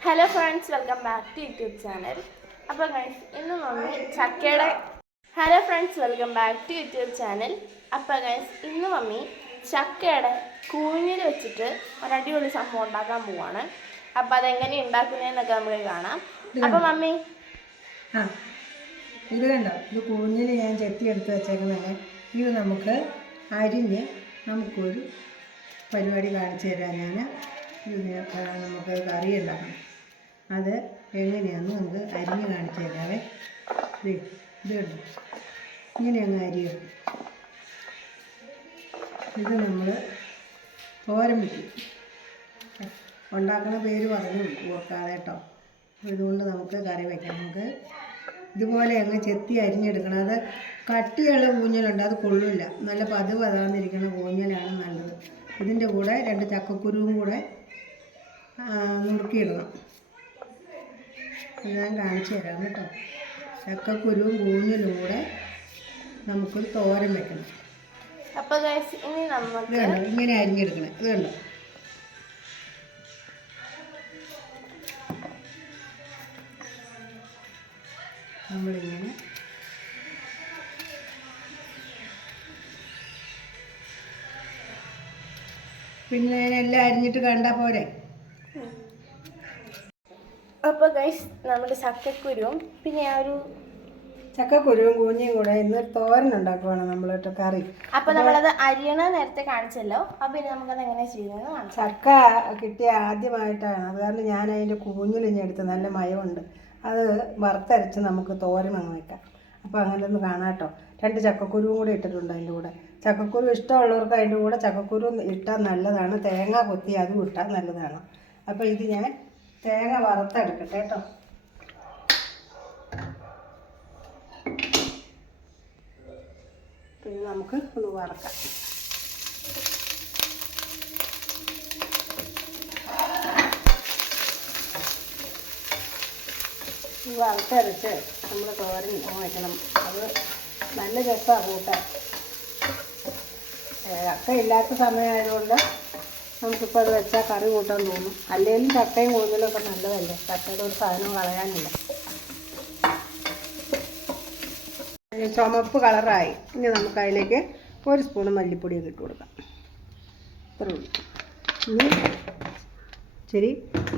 Hello friends welcome back to YouTube channel അപ്പോൾ guys ഇന്ന് നമ്മൾ ചക്കയുടെ hello friends welcome back to YouTube channel അപ്പോൾ ഗൈസ് ഇന്ന് മമ്മി ചക്കയുടെ കൂഞ്ഞിൽ വെച്ചിട്ട് ഒരു അടിപൊളി സംഭവം ഉണ്ടാക്കാൻ പോവാണ്. അപ്പോൾ അതെങ്ങനെ ഉണ്ടാക്കുന്നതെന്നൊക്കെ നമുക്ക് കാണാം. അപ്പോൾ മമ്മി ആ ഇത് കണ്ടോ? ഇത് കൂഞ്ഞിൽ ഞാൻ ചെത്തി എടുത്ത് വെച്ചേക്കുന്നതാണ് ഇത് നമുക്ക് അരിഞ്ഞ് നമുക്കൊരു പരിപാടി കാണിച്ചു തരാം ഞാൻ നമുക്ക് കറി ഉണ്ടാക്കണം അത് എങ്ങനെയാണെന്ന് നമുക്ക് അരിഞ്ഞ് കാണിച്ചു തരാവേ ഇത് ഇങ്ങനെ അങ്ങ് അരിയും ഇത് നമ്മൾ തോരൻ ഉണ്ടാക്കുന്ന പേര് പറഞ്ഞു ഓർക്കാതെ കേട്ടോ. ഇതുകൊണ്ട് നമുക്ക് കറി വയ്ക്കാം നമുക്ക് ഇതുപോലെ അങ്ങ് ചെത്തി അരിഞ്ഞെടുക്കണം. അത് കട്ടിയുള്ള കൂഞ്ഞലുണ്ട് അത് കൊള്ളില്ല. നല്ല പതിവ് പതാന്നിരിക്കുന്ന കൂഞ്ഞലാണ് നല്ലത്. ഇതിന്റെ കൂടെ രണ്ട് ചക്കക്കുരുവും കൂടെ നുറുക്കിയിടണം. ഞാൻ കാണിച്ചു തരാം കേട്ടോ. ചക്കക്കുരുവും കൂഞ്ഞിലൂടെ നമുക്കൊരു തോരൻ വെക്കണം. അപ്പോൾ ഇനി നമുക്ക് ഇങ്ങനെ അരിഞ്ഞെടുക്കണം. ഇത് കണ്ടോ? നമ്മളിങ്ങനെ പിന്നെ എല്ലാം അരിഞ്ഞിട്ട് കണ്ടാൽ പോരെ? അപ്പോൾ ഗൈസ് നമ്മുടെ ചക്കക്കുരുവും പിന്നെ ആ ഒരു ചക്കക്കുരുവും കൂഞ്ഞയും കൂടെ ഇന്ന് തോരൻ ഉണ്ടാക്കുവാണ് നമ്മളിട്ട് കറി. അപ്പോൾ നമ്മളത് അരിയണ നേരത്തെ കാണിച്ചല്ലോ. അപ്പോൾ ഇനി നമുക്കത് എങ്ങനെ ചെയ്യുന്നത് കാണാം. ചക്ക കിട്ടിയ ആദ്യമായിട്ടാണ്. അത് കാരണം ഞാൻ അതിന്റെ കൂഞ്ഞിലിഞ്ഞെടുത്ത് നല്ല മയമുണ്ട്. അത് വറുത്തരച്ച് നമുക്ക് തോരൻ അങ്ങ് വെക്കാം. അപ്പോൾ അങ്ങനെ ഒന്ന് കാണാം കേട്ടോ. രണ്ട് ചക്കക്കുരുവും കൂടെ ഇട്ടിട്ടുണ്ട് അതിന്റെ കൂടെ. ചക്കക്കുരു ഇഷ്ടമുള്ളവർക്ക് അതിന്റെ കൂടെ ചക്കക്കുരു ഇട്ടാൽ നല്ലതാണ്. തേങ്ങ കൊത്തി അതും ഇട്ടാൽ നല്ലതാണ്. അപ്പോൾ ഇത് ഞാൻ തേങ്ങ വറുത്തെടുക്കട്ടെ കേട്ടോ. പിന്നെ നമുക്ക് ഒന്ന് വറക്കാം. വറുത്തരച്ച് നമ്മൾ തോരൻ വയ്ക്കണം അത് നല്ല രസമാണ് കൂട്ടാൻ. ചക്ക ഇല്ലാത്ത സമയമായതുകൊണ്ട് നമുക്കിപ്പോൾ അത് വെച്ചാൽ കറി കൂട്ടാൻ തോന്നും. അല്ലെങ്കിലും ചക്കയും കൂടുതലൊക്കെ നല്ലതല്ലേ? ചക്കയുടെ ഒരു സാധനം കളയാനില്ല. ചുമപ്പ് കളറായി. ഇനി നമുക്ക് അതിലേക്ക് ഒരു സ്പൂൺ മല്ലിപ്പൊടിയൊക്കെ ഇട്ട് കൊടുക്കാം. ഇത്രേ ഉള്ളൂ. ഇനി ഇച്ചിരി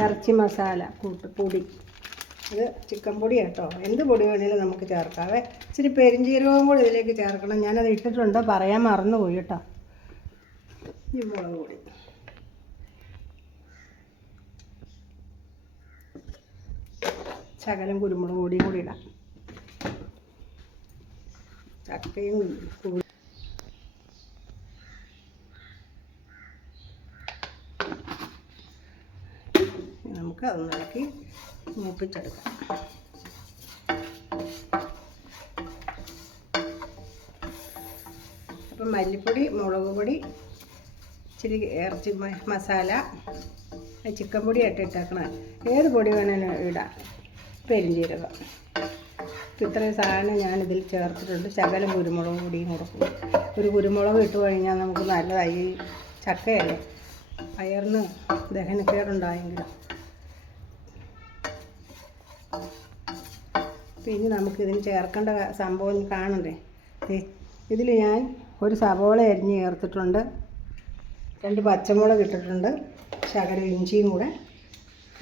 ഇറച്ചി മസാല കൂട്ട് പൊടി. ഇത് ചിക്കൻ പൊടി കേട്ടോ. എന്ത് പൊടി വേണേലും നമുക്ക് ചേർക്കാവേ ഇച്ചിരി പെരിഞ്ചീരകവും കൂടി ഇതിലേക്ക് ചേർക്കണം. ഞാനത് ഇട്ടിട്ടുണ്ട് പറയാൻ മറന്നുപോയി കേട്ടോ. ഈ മുളക് പൊടി. ശകലം കുരുമുളക് പൊടിയും കൂടി ഇടാം. ചക്കയും കൂടി നമുക്ക് അതൊന്ന് ഇളക്കി മൂപ്പിച്ചെടുക്കാം. അപ്പം മല്ലിപ്പൊടി മുളക് പൊടി ഇച്ചിരി ഇറച്ചി മസാല ചിക്കൻ പൊടി ആയിട്ട് ഇട്ടേക്കണം. ഏത് പൊടി വേണേലും ഇടാം. പെരിഞ്ചീരകം. അപ്പം ഇത്രയും സാധനം ഞാനിതിൽ ചേർത്തിട്ടുണ്ട്. ശകലം കുരുമുളക് പൊടിയും കൊടുക്കും ഒരു കുരുമുളക് ഇട്ട് കഴിഞ്ഞാൽ നമുക്ക് നല്ലതായി ചക്കയല്ലേ? വയറിന് ദഹനക്കേടുണ്ടായെങ്കിലും. പിന്നെ നമുക്കിതിന് ചേർക്കേണ്ട സംഭവം കാണണ്ടേ? ഇതിൽ ഞാൻ ഒരു സവോള അരിഞ്ഞ് ചേർത്തിട്ടുണ്ട്. രണ്ട് പച്ചമുളക് ഇട്ടിട്ടുണ്ട്. ശകലം ഇഞ്ചിയും കൂടെ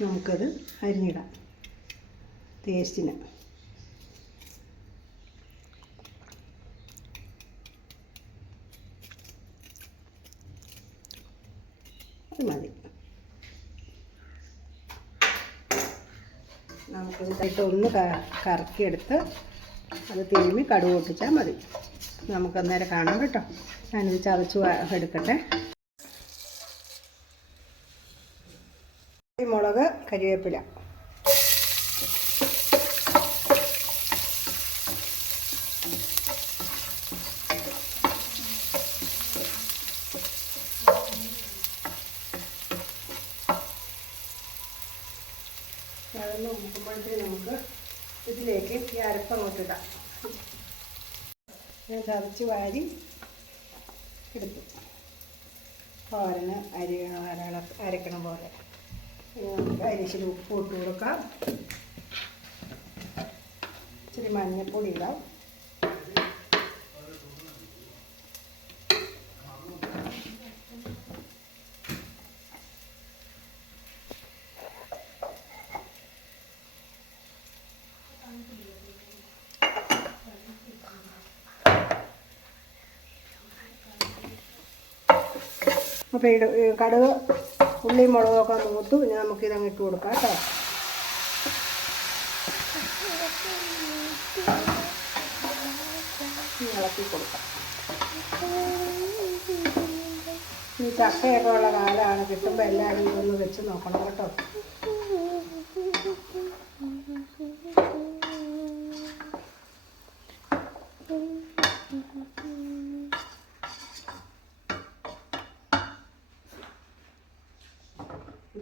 നമുക്കത് അരിഞ്ഞിടാം. ടേസ്റ്റിന്. അത് മതി. നമുക്കിതായിട്ട് ഒന്ന് കറക്കിയെടുത്ത് അത് തിരുമ്മി കടുക് പൊട്ടിച്ചാൽ മതി. നമുക്ക് അന്നേരം കാണാം കേട്ടോ. ഞാനിത് ചതച്ച് എടുക്കട്ടെ. മുളക് കരിവേപ്പില. അതൊന്ന് നോക്കുമ്പോഴത്തേക്ക് നമുക്ക് ഇതിലേക്ക് ഈ അരപ്പ് അങ്ങോട്ട് ഇടാം. ഞാൻ ചതച്ച് വാരി എടുത്തു. തോരന് അരി അര അരക്കണ പോലെ. അരിശിന് ഉപ്പ് ഇട്ട് കൊടുക്കാം. ഇച്ചിരി മഞ്ഞൾപ്പൊടി ഇടാം. അപ്പോൾ ഇട കടുക് ഉള്ളിയും മുളകൊക്കെ മൂത്തു ഇനി നമുക്കിതങ്ങ് ഇട്ട് കൊടുക്കാം കേട്ടോ. ഇളക്കി കൊടുക്കാം. ഈ ചക്കയൊക്കെ ഉള്ള കാലമാണ് കിട്ടുമ്പോൾ എല്ലാവരും ഇതൊന്ന് വെച്ച് നോക്കണം കേട്ടോ.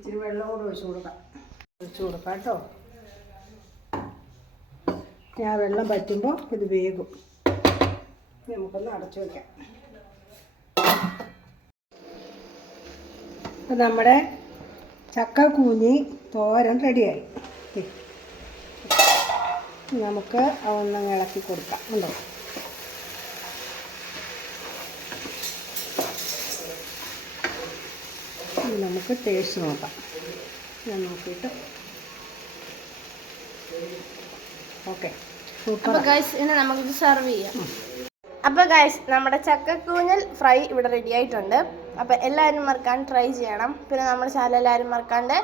ഇച്ചിരി വെള്ളം കൂടെ ഒഴിച്ചു കൊടുക്കാം. ഒഴിച്ചു കൊടുക്കാം കേട്ടോ. ഇനി ആ വെള്ളം പറ്റുമ്പോൾ ഇത് വേകും. നമുക്കൊന്ന് അടച്ചു വയ്ക്കാം അപ്പം നമ്മുടെ ചക്ക കൂഞ്ഞി തോരൻ റെഡിയായി. നമുക്ക് ഒന്ന് ഇളക്കി കൊടുക്കാം. ഉണ്ടോ ഇനി നമുക്ക് ടേസ്റ്റ് നോക്കാം. ഞാൻ നോക്കിയിട്ട്. ഓക്കെ അപ്പോൾ ഇനി നമുക്കിത് സെർവ് ചെയ്യാം. അപ്പോൾ ഗൈസ് നമ്മുടെ ചക്കക്കൂഞ്ഞൽ ഫ്രൈ ഇവിടെ റെഡി ആയിട്ടുണ്ട്. അപ്പോൾ എല്ലാവരും മറക്കാൻ ട്രൈ ചെയ്യണം. പിന്നെ നമ്മുടെ ചാനൽ എല്ലാവരും മറക്കാണ്ട്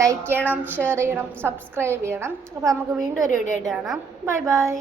ലൈക്ക് ചെയ്യണം ഷെയർ ചെയ്യണം സബ്സ്ക്രൈബ് ചെയ്യണം. അപ്പോൾ നമുക്ക് വീണ്ടും ഒരു വീഡിയോ ആയിട്ട് കാണാം. Bye bye